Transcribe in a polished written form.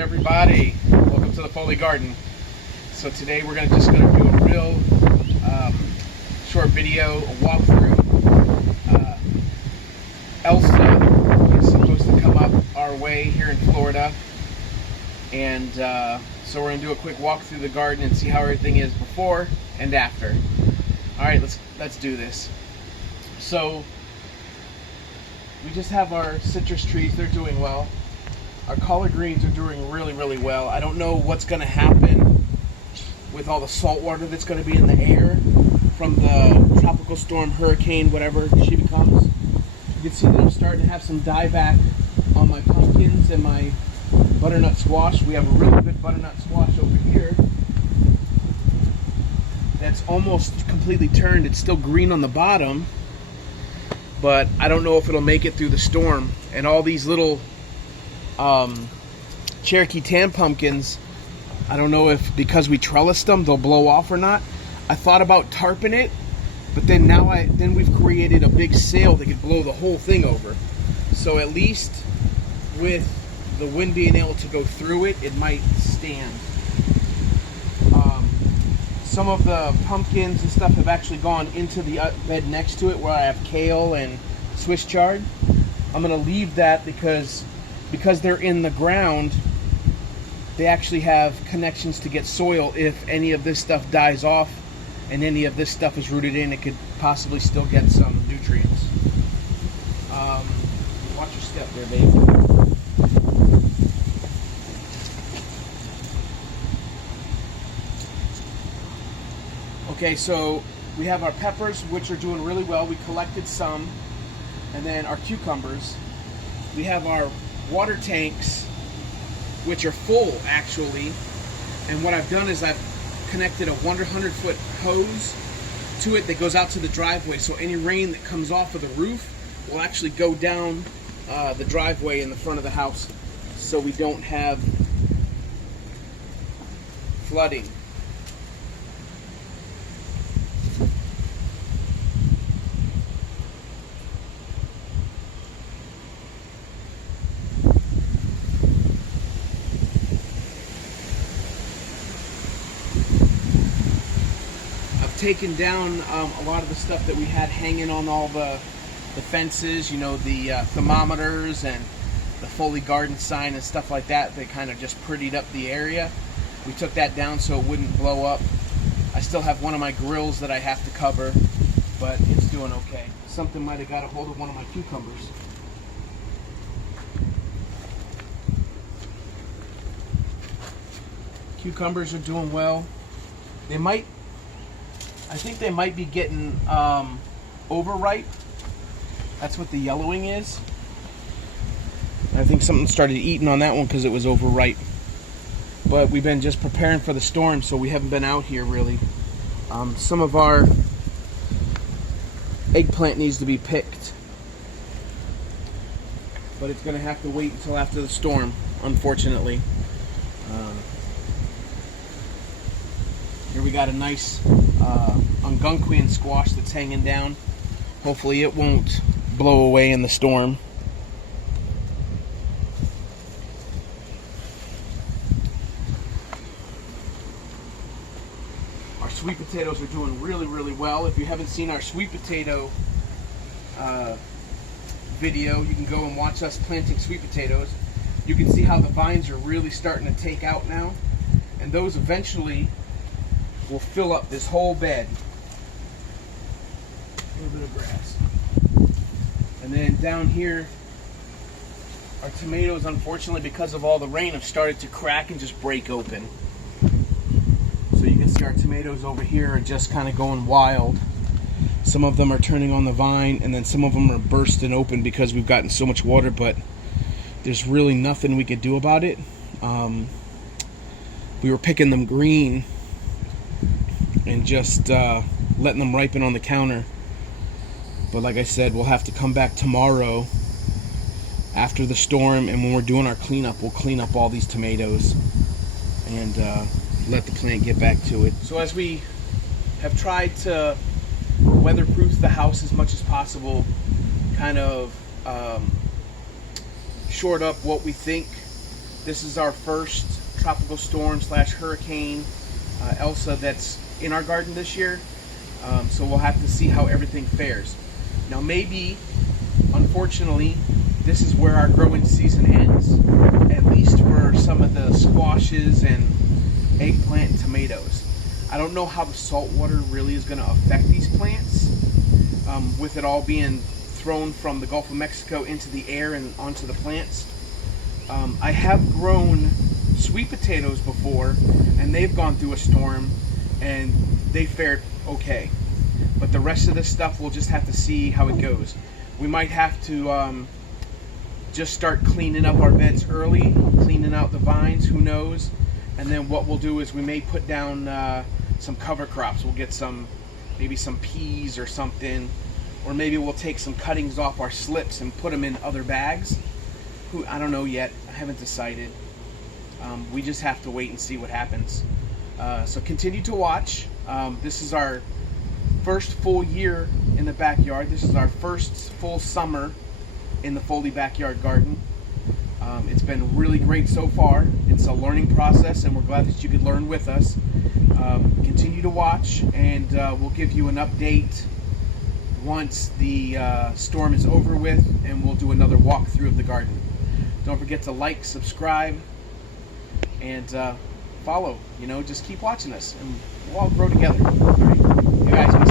everybody? Welcome to the Foley garden. So today we're just gonna do a real short video, a walkthrough. Elsa is supposed to come up our way here in Florida, and so we're gonna do a quick walk through the garden and see how everything is before and after. All right, let's do this. So we just have our citrus trees; they're doing well. Our collard greens are doing really well. I don't know what's going to happen with all the salt water that's going to be in the air from the tropical storm, hurricane, whatever she becomes. You can see that I'm starting to have some dieback on my pumpkins and my butternut squash. We have a really good butternut squash over here that's almost completely turned. It's still green on the bottom, but I don't know if it'll make it through the storm. And all these little Cherokee tan pumpkins, I don't know if because we trellised them they'll blow off or not. I thought about tarping it, but then then we've created a big sail that could blow the whole thing over. So at least with the wind being able to go through it, it might stand. Some of the pumpkins and stuff have actually gone into the bed next to it where I have kale and Swiss chard. I'm going to leave that because they're in the ground. They actually have connections to get soil. If any of this stuff dies off and any of this stuff is rooted in, it could possibly still get some nutrients. Watch your step there, babe. Okay, so we have our peppers, which are doing really well. We collected some. And then our cucumbers. We have our water tanks, which are full actually, and what I've done is I've connected a 100-foot hose to it that goes out to the driveway, so any rain that comes off of the roof will actually go down the driveway in the front of the house, so we don't have flooding. Taken down a lot of the stuff that we had hanging on all the fences, you know, the thermometers and the Foley garden sign and stuff like that. They kind of just prettied up the area. We took that down so it wouldn't blow up. I still have one of my grills that I have to cover, but it's doing okay. Something might have got a hold of one of my cucumbers. Cucumbers are doing well. I think they might be getting overripe. That's what the yellowing is. I think something started eating on that one because it was overripe. But we've been just preparing for the storm, so we haven't been out here really. Some of our eggplant needs to be picked, but it's going to have to wait until after the storm, unfortunately. Here we got a nice Algonquian squash that's hanging down. Hopefully it won't blow away in the storm. Our sweet potatoes are doing really well. If you haven't seen our sweet potato video, you can go and watch us planting sweet potatoes. You can see how the vines are really starting to take out now, and those eventually will fill up this whole bed. A little bit of grass. And then down here, our tomatoes, unfortunately, because of all the rain, have started to crack and just break open. So you can see our tomatoes over here are just kind of going wild. Some of them are turning on the vine, and then some of them are bursting open because we've gotten so much water, but there's really nothing we could do about it. We were picking them green and just letting them ripen on the counter. But like I said, we'll have to come back tomorrow after the storm, and when we're doing our cleanup, we'll clean up all these tomatoes and let the plant get back to it. So as we have tried to weatherproof the house as much as possible, kind of short up what we think This is our first tropical storm slash hurricane, Elsa, that's in our garden this year. So we'll have to see how everything fares. Now maybe, unfortunately, this is where our growing season ends, at least for some of the squashes and eggplant and tomatoes. I don't know how the salt water really is going to affect these plants, with it all being thrown from the Gulf of Mexico into the air and onto the plants. I have grown sweet potatoes before, and they've gone through a storm, and they fared okay. But the rest of this stuff, we'll just have to see how it goes. We might have to just start cleaning up our beds early, cleaning out the vines, who knows. And then what we'll do is we may put down some cover crops. We'll get maybe some peas or something, or maybe we'll take some cuttings off our slips and put them in other bags. I don't know yet. I haven't decided. We just have to wait and see what happens. So continue to watch. This is our first full year in the backyard. This is our first full summer in the Foley backyard garden. It's been really great so far. It's a learning process, and we're glad that you could learn with us. Continue to watch, and we'll give you an update once the storm is over with, and we'll do another walkthrough of the garden. Don't forget to like, subscribe, and follow. Just keep watching us, and we'll all grow together. All right? You guys be